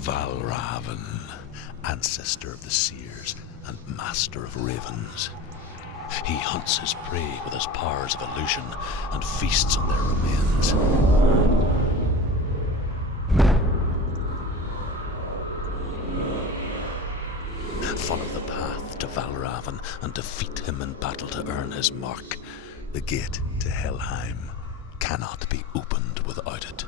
Valravyn, ancestor of the seers and master of ravens. He hunts his prey with his powers of illusion and feasts on their remains. Follow the path to Valravyn and defeat him in battle to earn his mark. The gate to Helheim cannot be opened without it.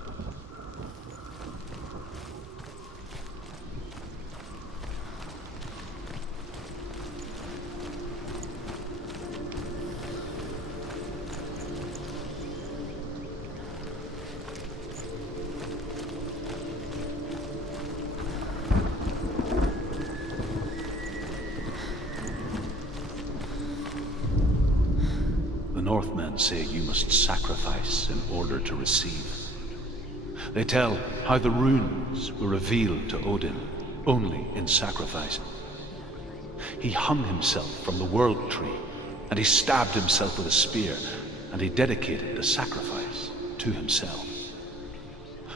Northmen say you must sacrifice in order to receive. They tell how the runes were revealed to Odin only in sacrifice. He hung himself from the world tree, and he stabbed himself with a spear, and he dedicated the sacrifice to himself.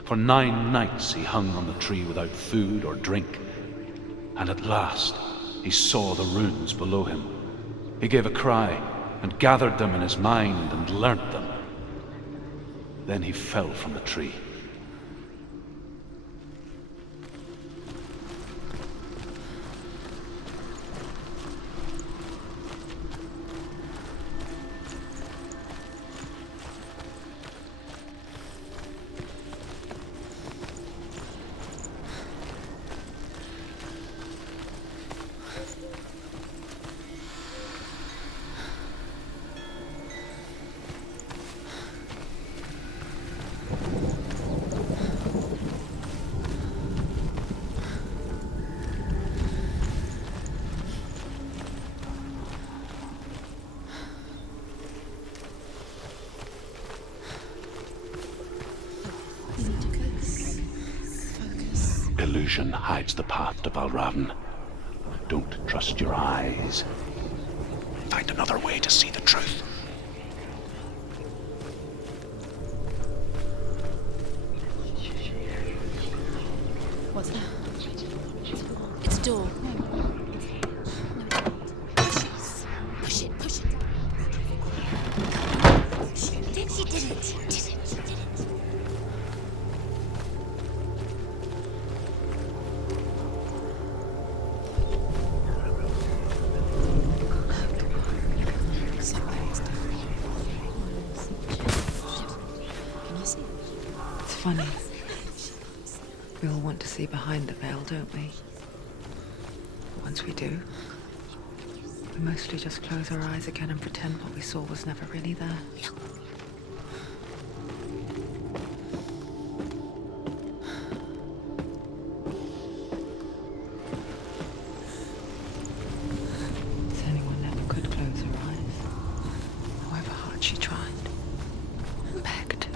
For 9 nights he hung on the tree without food or drink, and at last he saw the runes below him. He gave a cry, and gathered them in his mind and learnt them. Then he fell from the tree. Illusion hides the path to Valravyn. Don't trust your eyes. Find another way to see the truth. What's that? It's a door. Push it, push it. She did it. It's funny. We all want to see behind the veil, don't we? But once we do, we mostly just close our eyes again and pretend what we saw was never really there. If anyone never could close her eyes, however hard she tried, begged.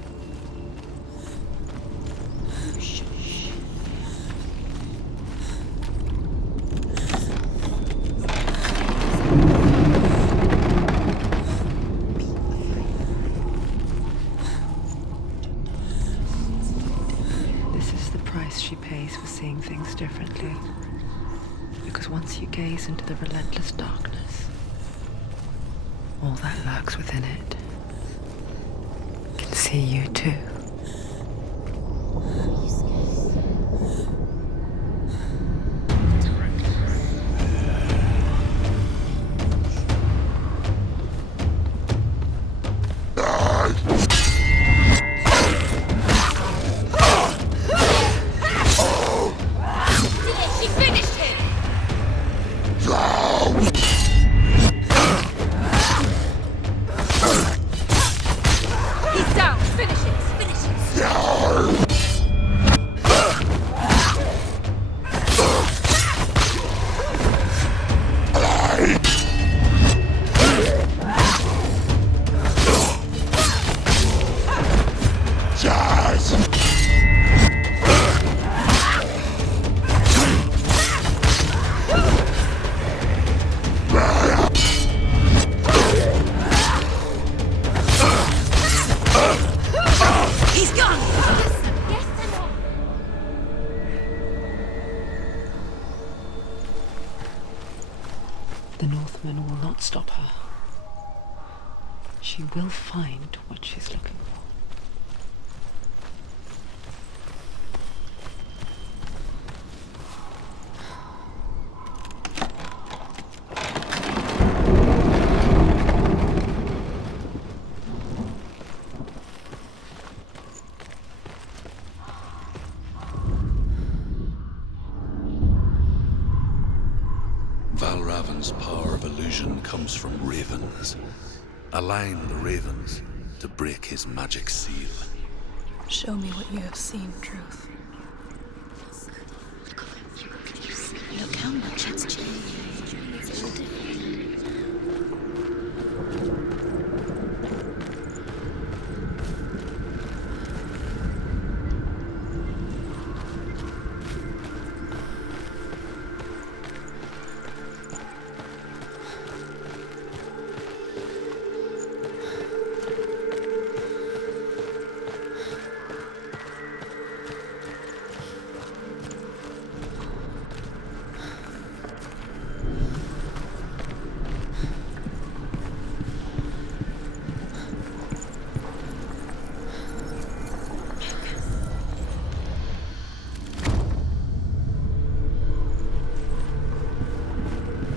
She pays for seeing things differently. Because once you gaze into the relentless darkness, all that lurks within it can see you too. He's down. Finish it. Finish it. The Northmen will not stop her. She will find what she's looking for. Valravyn's power of illusion comes from ravens. Align the ravens to break his magic seal. Show me what you have seen, Truth. Look how much it's changed. It's all different.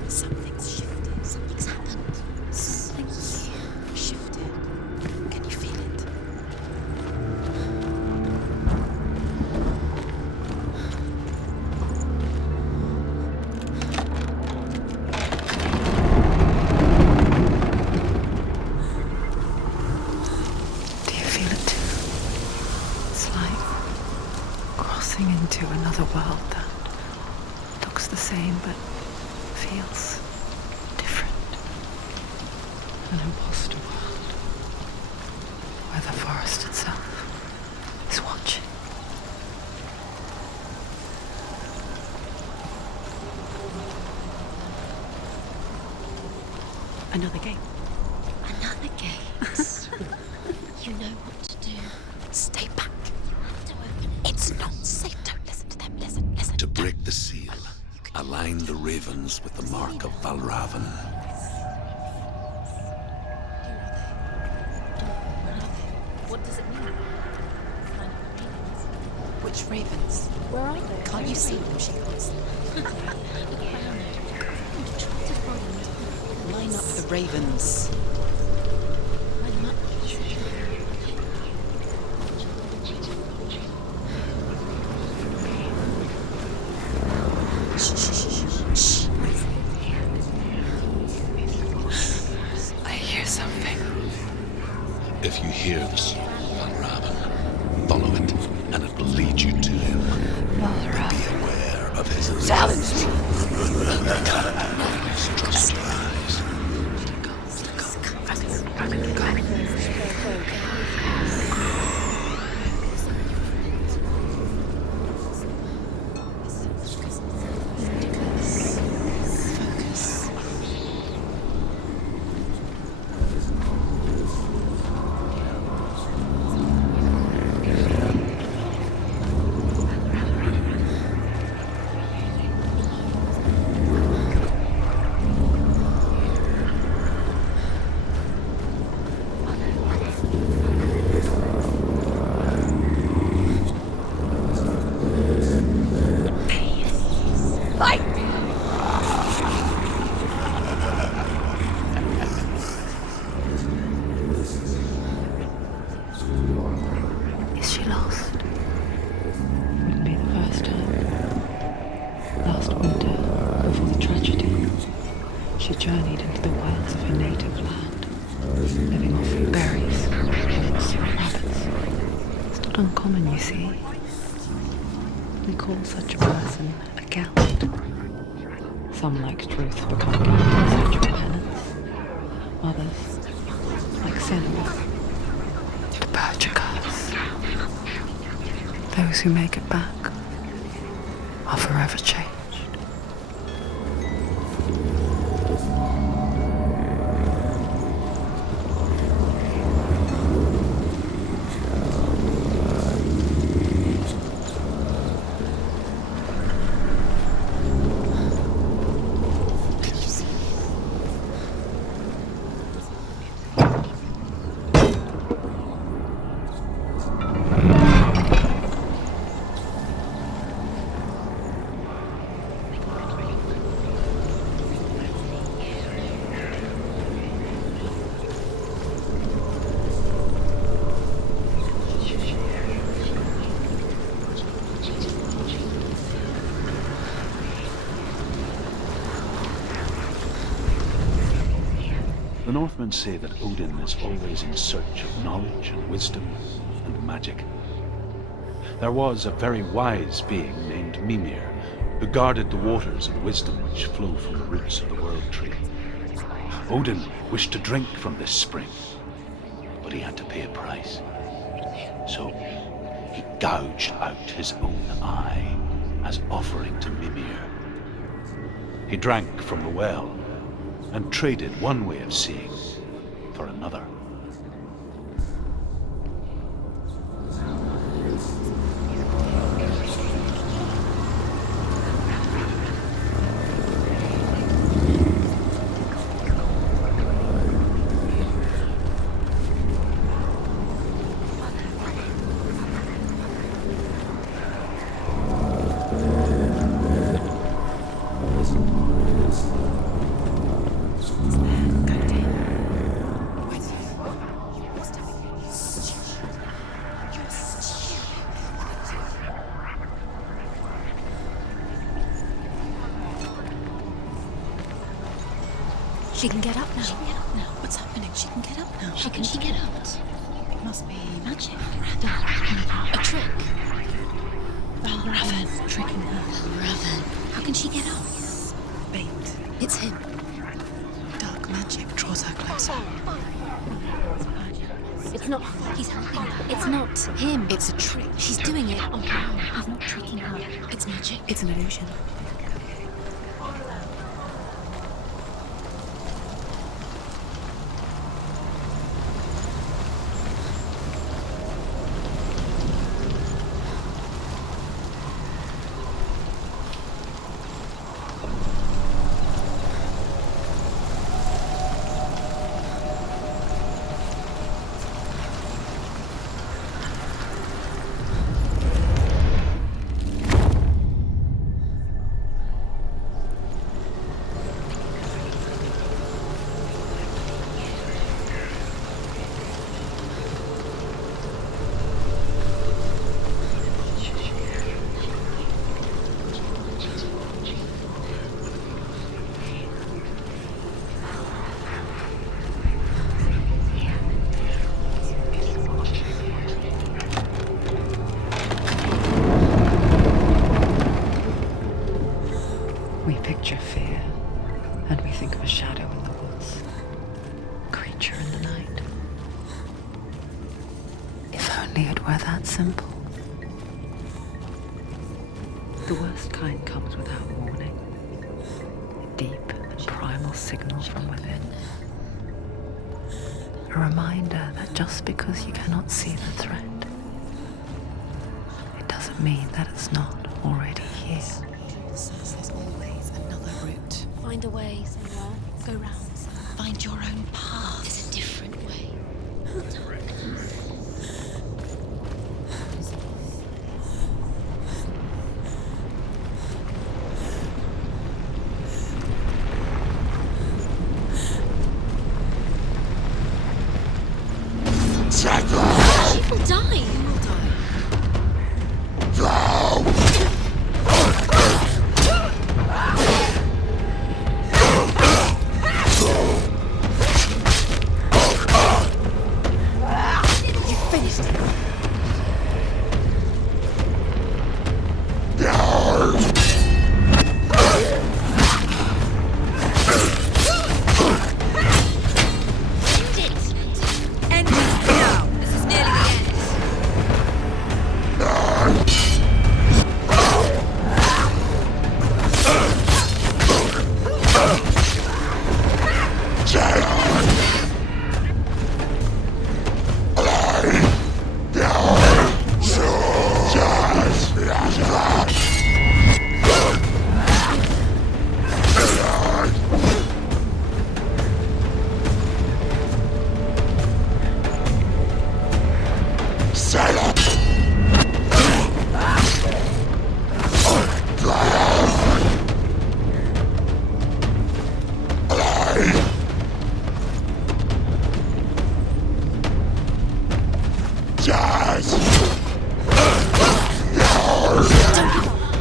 Something's shifted. Something's happened. Something's shifted. Can you feel it? Do you feel it too? It's like crossing into another world that looks the same but feels different. An imposter world where the forest itself is watching. Another gate. Another gate. You know what to do. Stay back. You have to open it. It's not safe. Don't listen to them. Listen. To break the seal, align the ravens with the mark of Valravyn. What does it mean? Which ravens? Where are they? Can't you see them? She calls them. Line up the ravens. Line up. Shh. I hear something. If you hear the soul of Valravyn, follow it, and it will lead you to him. But be aware of his Silence! Trust your eyes. Focus. Is she lost? Wouldn't be the first time. Last winter, before the tragedy, she journeyed into the wilds of her native land, living off berries, roots, and rabbits. It's not uncommon, you see. We call such a person a gallant. Some, like Truth, become gallant in search of penance. Others, like Senna, the Bergicars. Those who make it back are forever changed. Can you see? The Northmen say that Odin is always in search of knowledge and wisdom and magic. There was a very wise being named Mimir, who guarded the waters of wisdom which flow from the roots of the World Tree. Odin wished to drink from this spring, but he had to pay a price. So he gouged out his own eye as offering to Mimir. He drank from the well and traded one way of seeing for another. She can get up now. She can get up now. What's happening? She can get up now. She can get up. It must be magic. A trick. Valravyn tricking her. Valravyn. How can she get up? Bait. It's him. Dark magic draws her closer. It's not. He's helping her. It's not him. It's a trick. She's doing it. Oh no, he's not tricking her. It's magic. It's an illusion. We picture fear, and we think of a shadow in the woods, creature in the night. If only it were that simple. The worst kind comes without warning, a deep and primal signal from within. A reminder that just because you cannot see the threat, it doesn't mean that it's not already here. Says there's always another route. Find a way somewhere. Go round. Find your own path. There's a different way. She will die. You will die.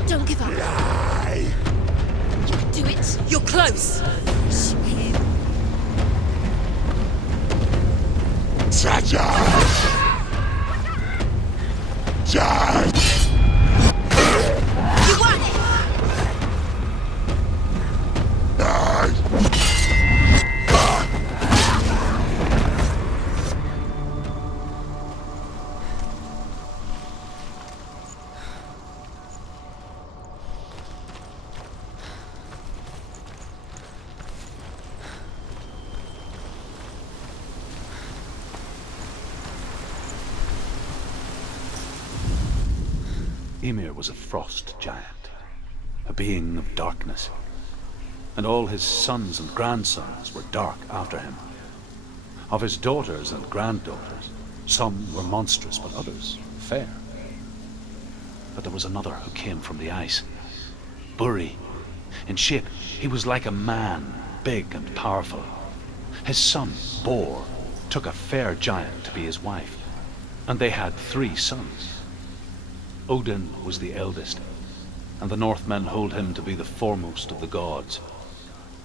Don't give up. You can do it. You're close. Shoot him. Ymir was a frost giant, a being of darkness, and all his sons and grandsons were dark after him. Of his daughters and granddaughters, some were monstrous, but others fair. But there was another who came from the ice, Buri. In shape, he was like a man, big and powerful. His son, Bor, took a fair giant to be his wife, and they had 3 sons. Odin was the eldest, and the Northmen hold him to be the foremost of the gods,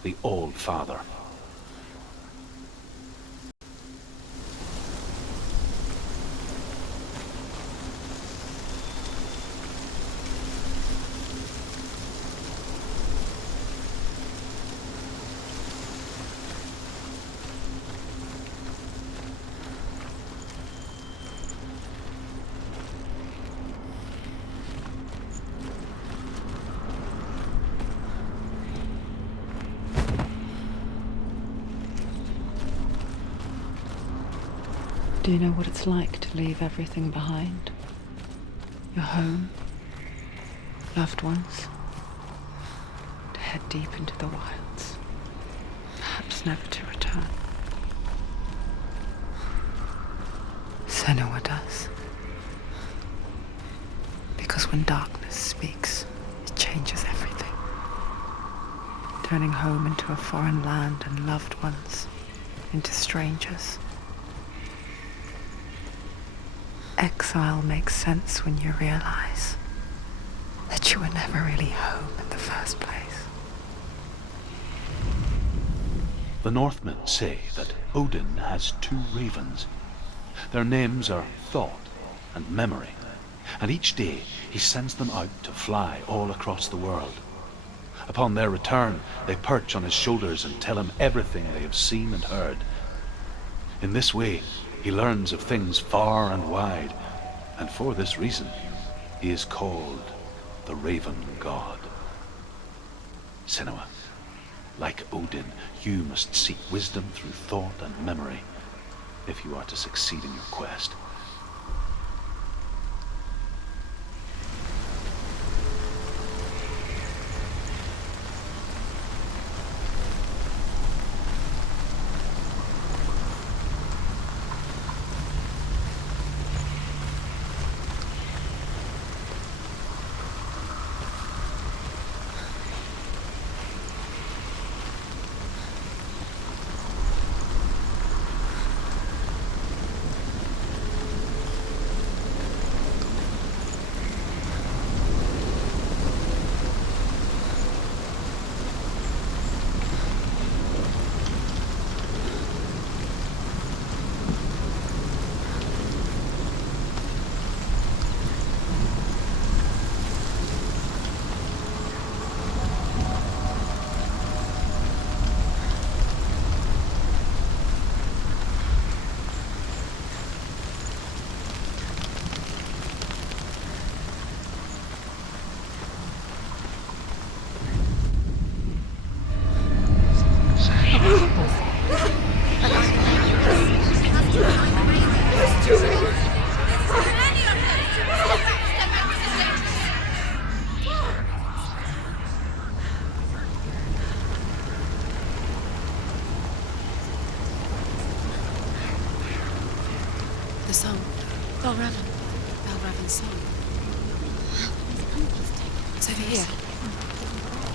the All-Father. Do you know what it's like to leave everything behind? Your home, loved ones, to head deep into the wilds, perhaps never to return. Senua does. Because when darkness speaks, it changes everything, turning home into a foreign land and loved ones into strangers. Exile makes sense when you realize that you were never really home in the first place. The Northmen say that Odin has 2 ravens. Their names are Thought and Memory, and each day he sends them out to fly all across the world. Upon their return, they perch on his shoulders and tell him everything they have seen and heard. In this way, he learns of things far and wide, and for this reason, he is called the Raven God. Senua, like Odin, you must seek wisdom through thought and memory if you are to succeed in your quest. The song. Valravyn. Valravyn's song. It's over here.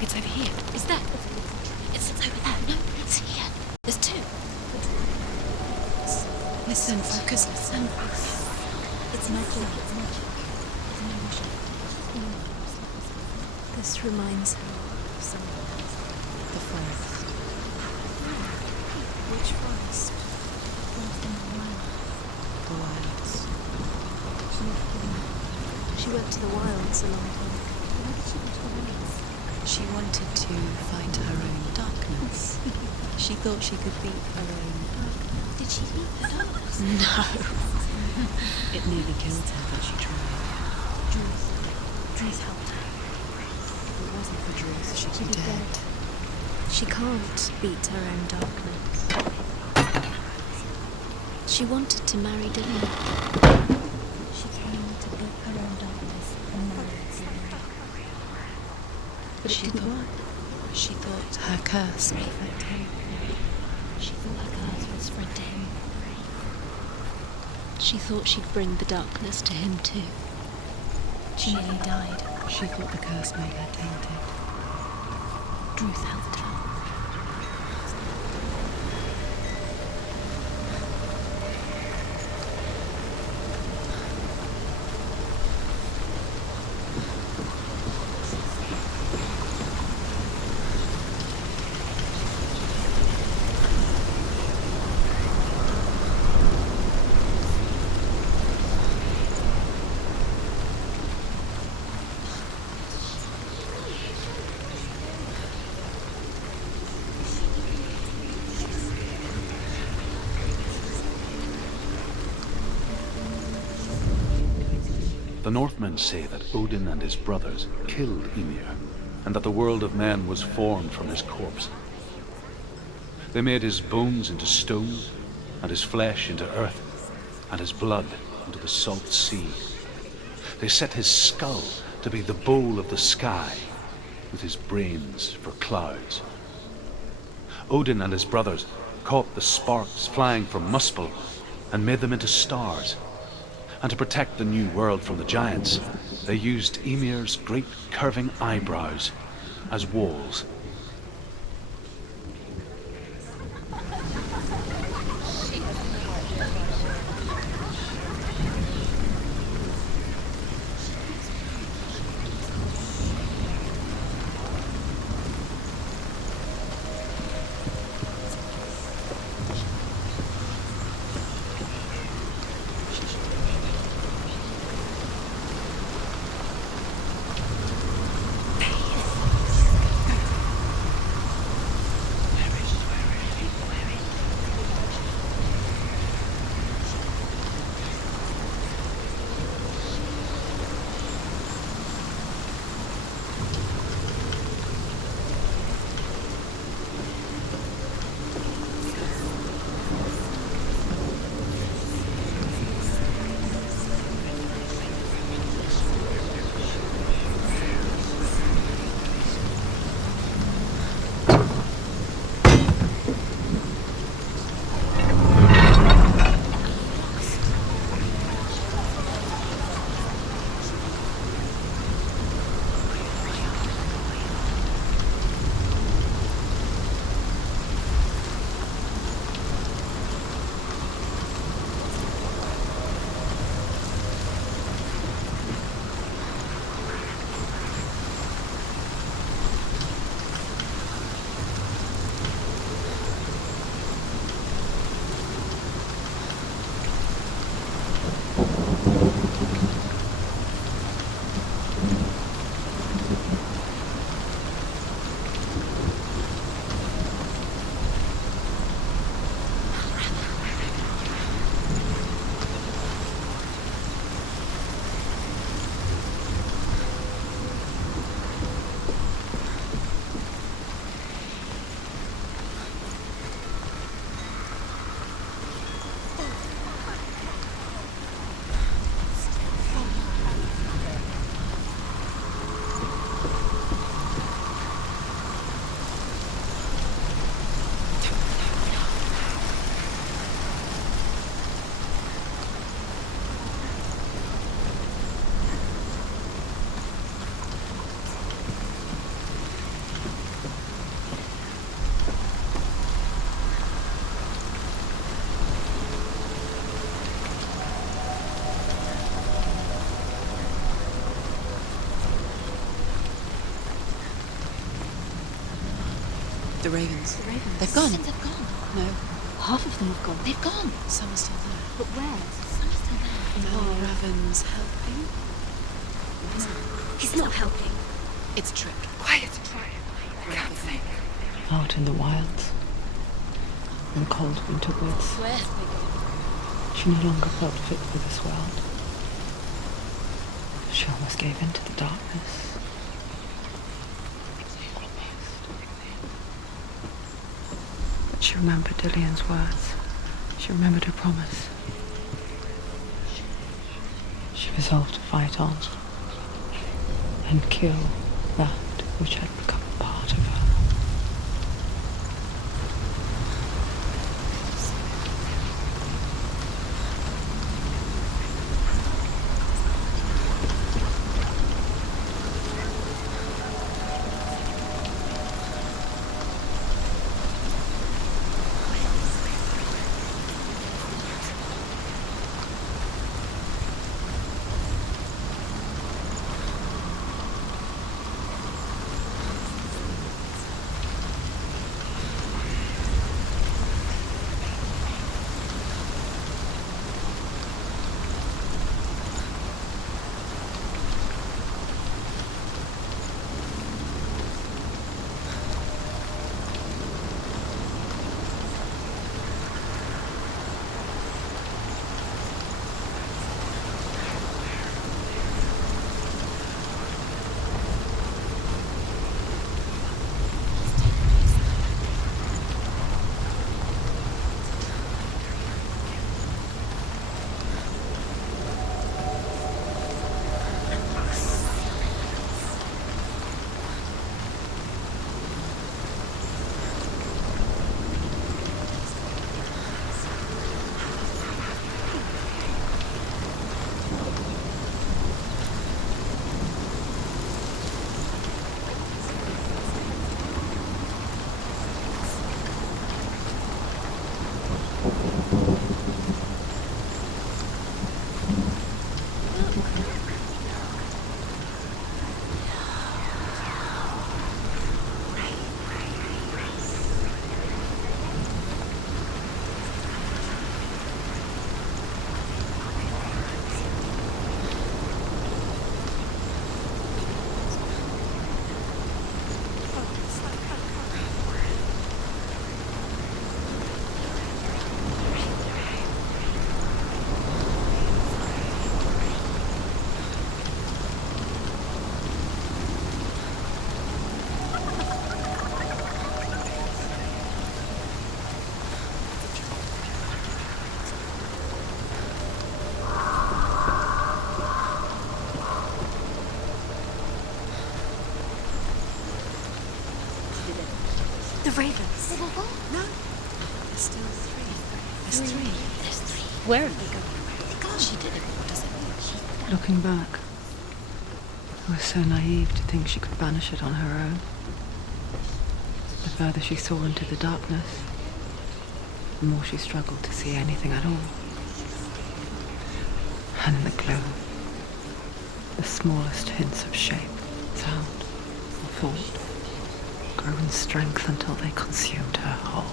It's over here. Is that? It's over there. No, it's here. There's 2. Listen, focus, listen. It's magic. It's magic. It's magic. This reminds her of someone else. The forest. Which forest? the wilds. She went to the wilds a long time ago. Why did she go to the wilds? She wanted to find her own darkness. She thought she could beat her own. Did she beat the darkness? No. It nearly killed her, but she tried. Druth helped her. If it wasn't for Druth, she'd be dead. She can't beat her own darkness. She wanted to marry Dylan. She came to beat her own darkness and marry Dylan. But it didn't work. She thought her curse would affect him. She thought her curse would spread to him. She thought she'd bring the darkness to him too. She nearly died. She thought the curse made her tainted. Druth helped her. The Northmen say that Odin and his brothers killed Ymir, and that the world of men was formed from his corpse. They made his bones into stone, and his flesh into earth, and his blood into the salt sea. They set his skull to be the bowl of the sky, with his brains for clouds. Odin and his brothers caught the sparks flying from Muspel and made them into stars. And to protect the new world from the giants, they used Ymir's great curving eyebrows as walls. The ravens. The ravens. They've gone. They've gone. No, Half of them have gone. They've gone. some are still there. But where? Valravyn's helping? He's not helping. It's a trick. Quiet. I can't think. Out in the wilds, in cold winter woods, Where? she no longer felt fit for this world. She almost gave in to the darkness. But she remembered Dillian's words. She remembered her promise. She resolved to fight on and kill that which had become part of her. The ravens. No. There's still three. There's three. There's three. Where have they gone? She did it. What does it mean? Looking back, I was so naive to think she could banish it on her own. The further she saw into the darkness, the more she struggled to see anything at all. And in the gloom, the smallest hints of shape, sound, or thought grew in strength until they consumed her whole.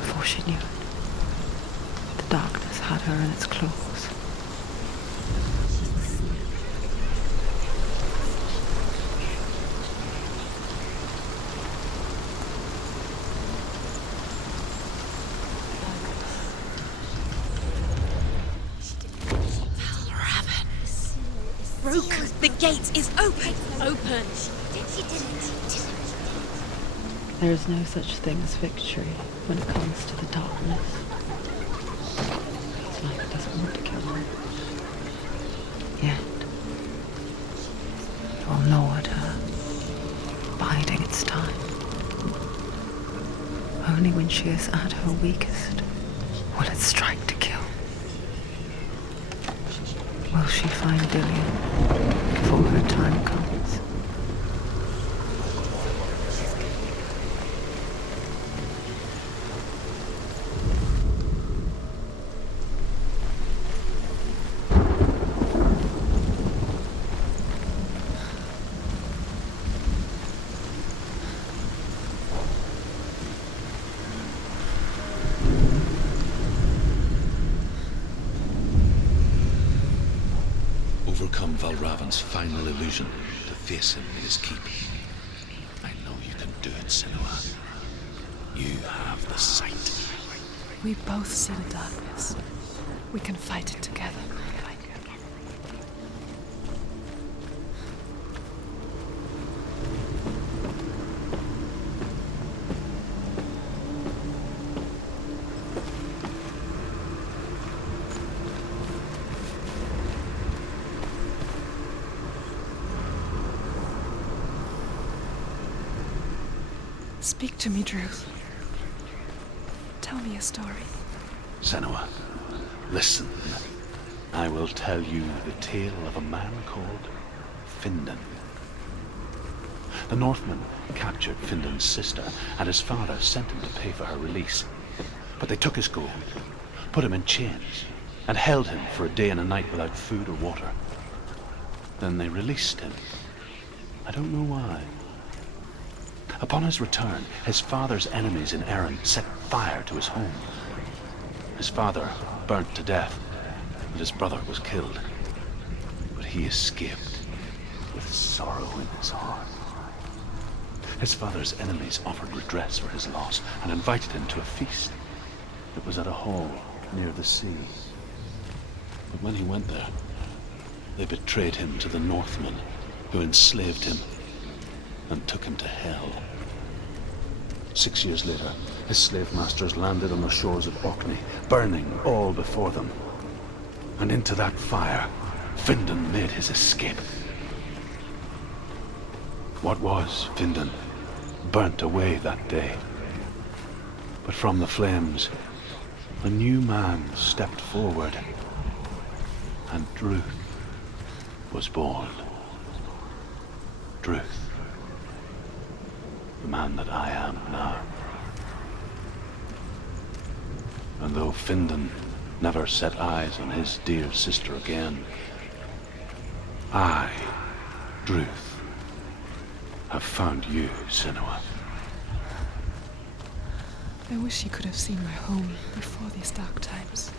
Before she knew it, the darkness had her in its claws. Broken. The gate is open. Open. There is no such thing as victory when it comes to the darkness. It's like it doesn't want to kill her. Yet, it will gnaw at her, biding its time. Only when she is at her weakest will it strike to kill. Will she find Dillian before her time comes? Valravyn's final illusion to face him in his keep. I know you can do it, Senua. You have the sight. We both see the darkness. We can fight it together. Speak to me, Drew. Tell me a story. Senua, listen. I will tell you the tale of a man called Findan. The Northmen captured Findan's sister, and his father sent him to pay for her release. But they took his gold, put him in chains, and held him for a day and a night without food or water. Then they released him. I don't know why. Upon his return, his father's enemies in Erin set fire to his home. His father burnt to death, and his brother was killed. But he escaped with sorrow in his heart. His father's enemies offered redress for his loss and invited him to a feast. It was at a hall near the sea. But when he went there, they betrayed him to the Northmen, who enslaved him and took him to hell. 6 years later, his slave masters landed on the shores of Orkney, burning all before them. And into that fire, Findan made his escape. What was Findan burnt away that day. But from the flames, a new man stepped forward, and Druth was born. Druth. The man that I am now. And though Findan never set eyes on his dear sister again, I, Druth, have found you, Senua. I wish you could have seen my home before these dark times.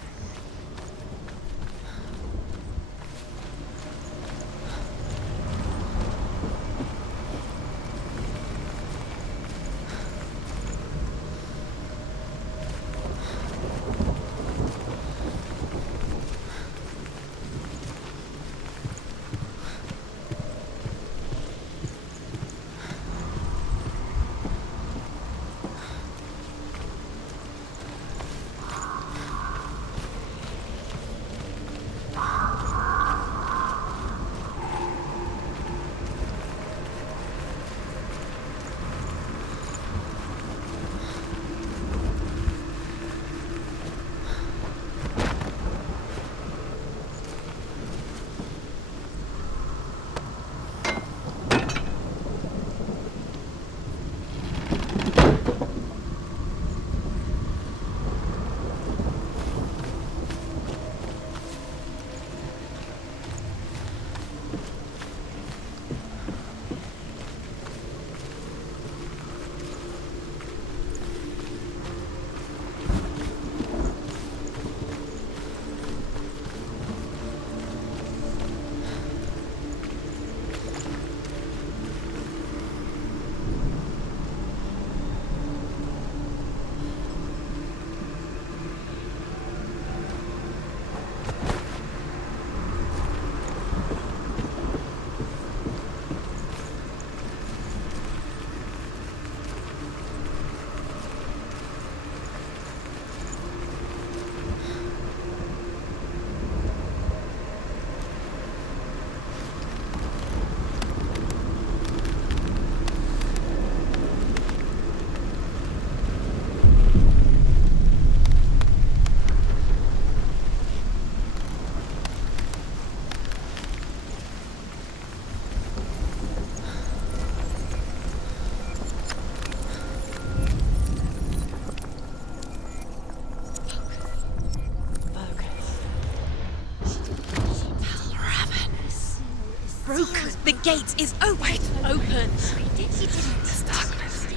Broken. The gate is open. Open. This darkness.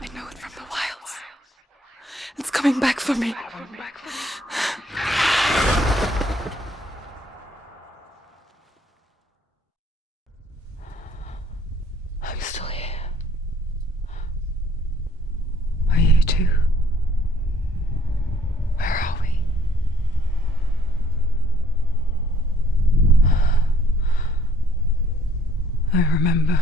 I know it from the wilds. It's coming back for me. I remember.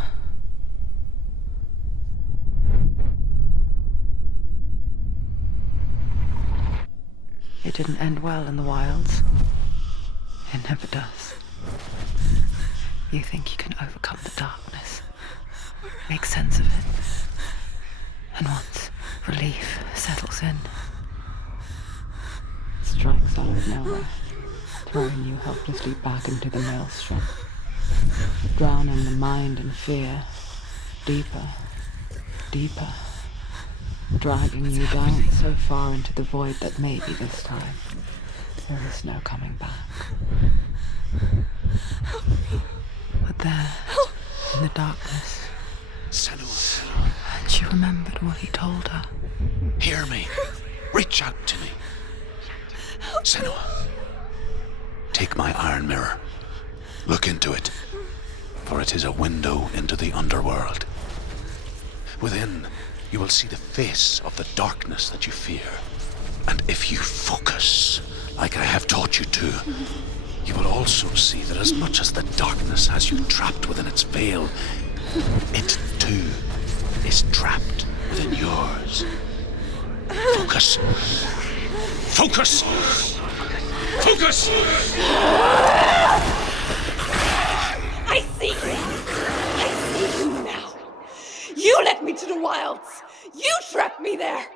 It didn't end well in the wilds. It never does. You think you can overcome the darkness, make sense of it, and once relief settles in, it strikes out of nowhere, throwing you helplessly back into the maelstrom, drowning the mind in fear, deeper, deeper, dragging you down so far into the void that maybe this time there is no coming back. But there, in the darkness, Senua, she remembered what he told her. hear me. Reach out to me. Senua, take my iron mirror. Look into it, for it is a window into the underworld. Within, you will see the face of the darkness that you fear. And if you focus, like I have taught you to, you will also see that as much as the darkness has you trapped within its veil, it too is trapped within yours. Focus. Focus! Focus! I see you! I see you now! You led me to the wilds! You trapped me there!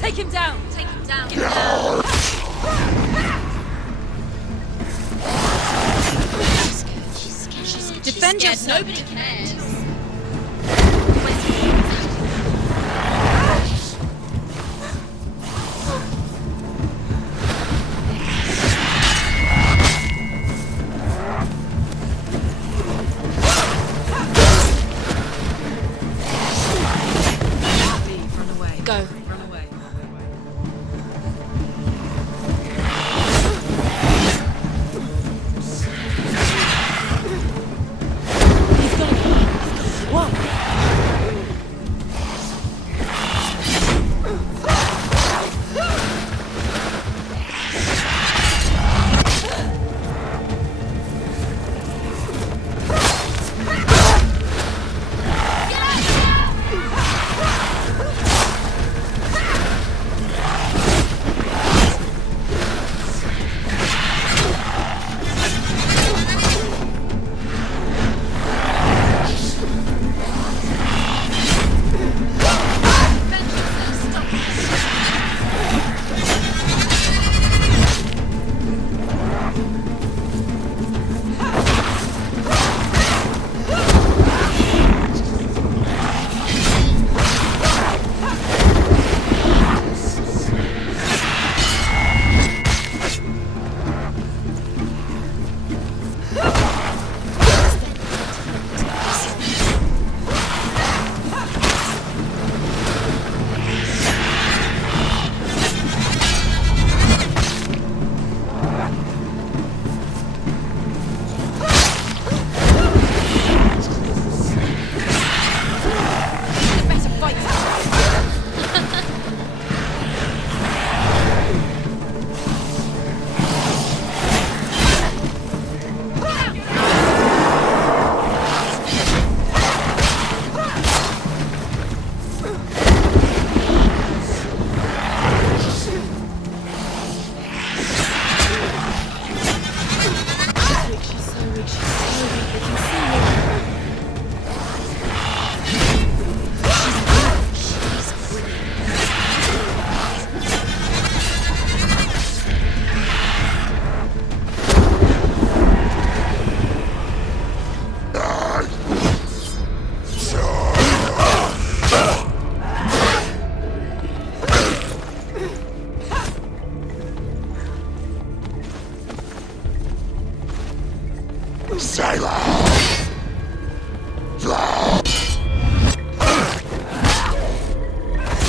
Take him down! Take him down! She's scared. Defend yourself! Nobody cares. Go. Run away. He's gone.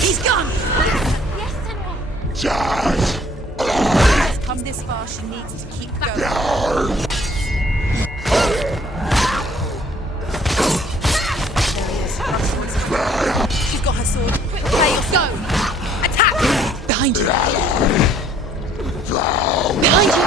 He's gone! Yes, Senua. She's come this far, she needs to keep going. There he is. She's got her sword. Quickly, go! Attack! Behind you! Behind you!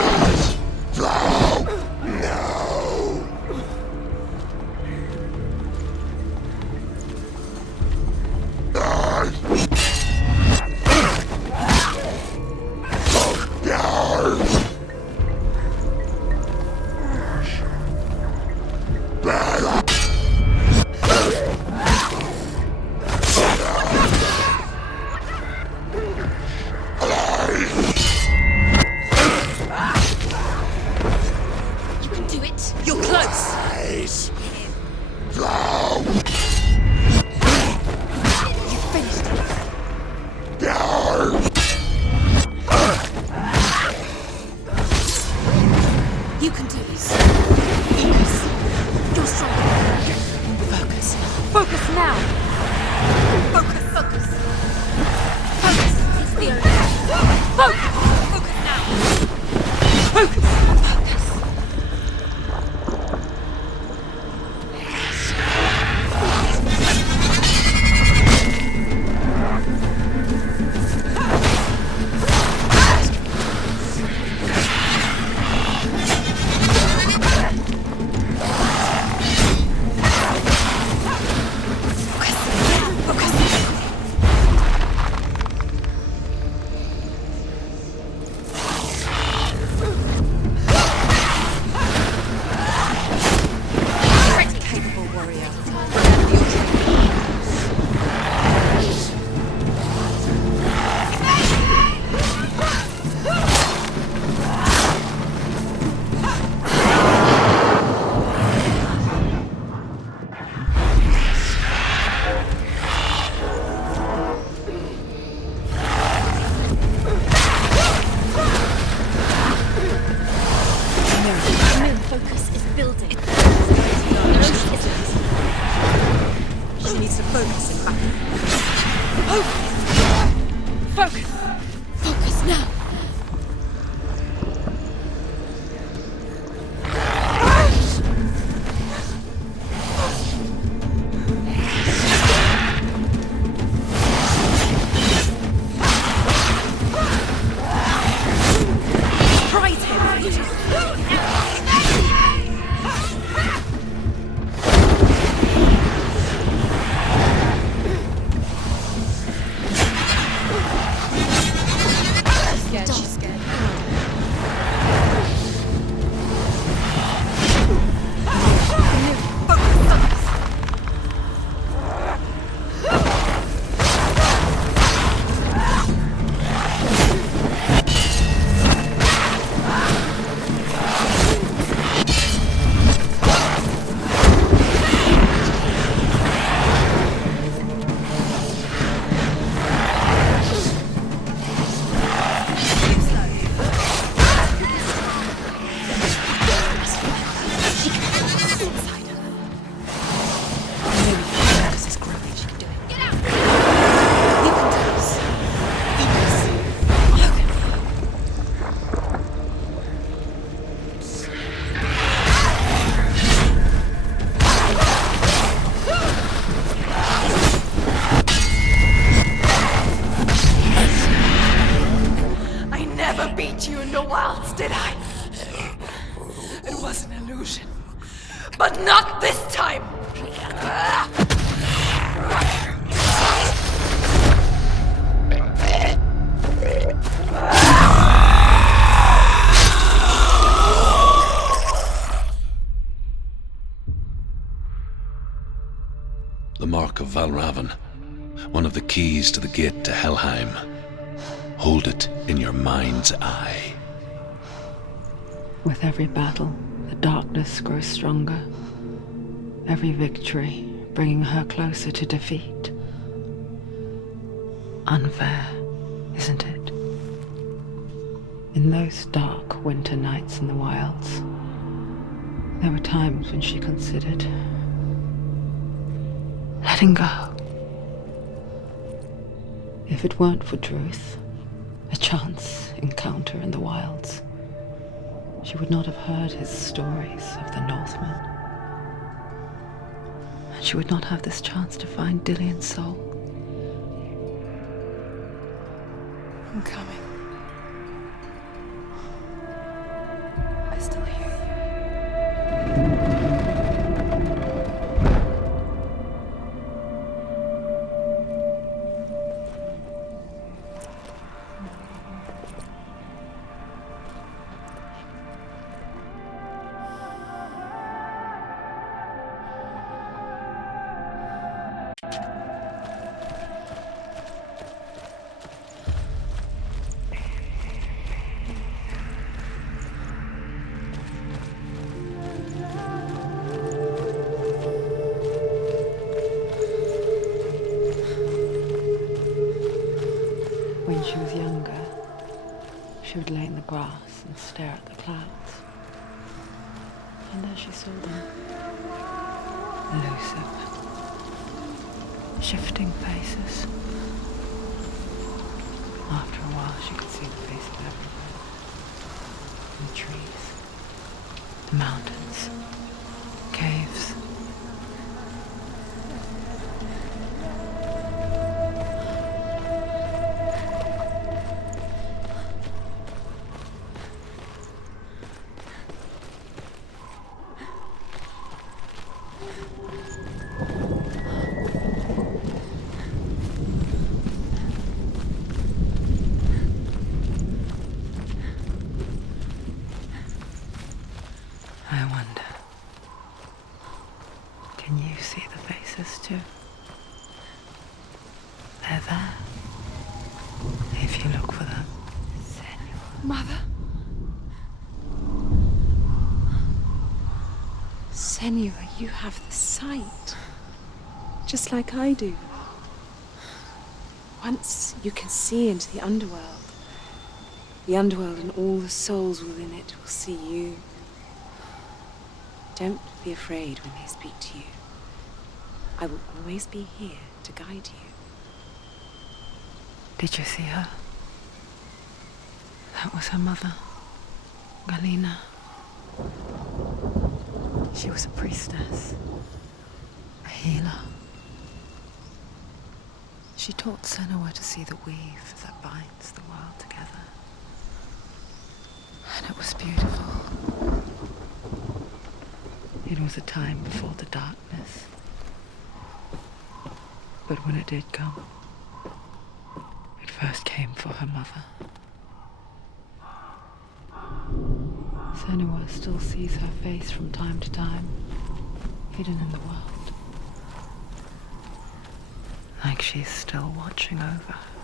You can do it. You're close. You finished it. You can do this. Focus. You're strong. Focus. Focus now. Focus. Focus. Focus. It's the only way. Focus. Focus now. Focus. Focus. Focus! Focus now! Prize him! She's scared. Beat you in the wilds, did I? It was an illusion. But not this time! The mark of Valravyn, one of the keys to the gate to Helheim. Hold it in your mind's eye. With every battle, the darkness grows stronger. Every victory bringing her closer to defeat. Unfair, isn't it? In those dark winter nights in the wilds, There were times when she considered letting go. If it weren't for Druth, a chance encounter in the wilds, she would not have heard his stories of the Northmen. And she would not have this chance to find Dillion's soul. I'm coming. I still hear you. When she was younger, she would lay in the grass and stare at the clouds. And there she saw them. Elusive, shifting faces. After a while, she could see the faces everywhere. In the trees, the mountains, caves. I wonder, can you see the faces too? They're there, if you look for them. Mother? Senua, you have the sight. Just like I do. Once you can see into the underworld and all the souls within it will see you. Don't be afraid when they speak to you. I will always be here to guide you. Did you see her? That was her mother, Galina. She was a priestess, a healer. She taught Senua to see the weave that binds the world together. And it was beautiful. It was a time before the darkness. But when it did come, it first came for her mother. Senua still sees her face from time to time, hidden in the world. Like she's still watching over her.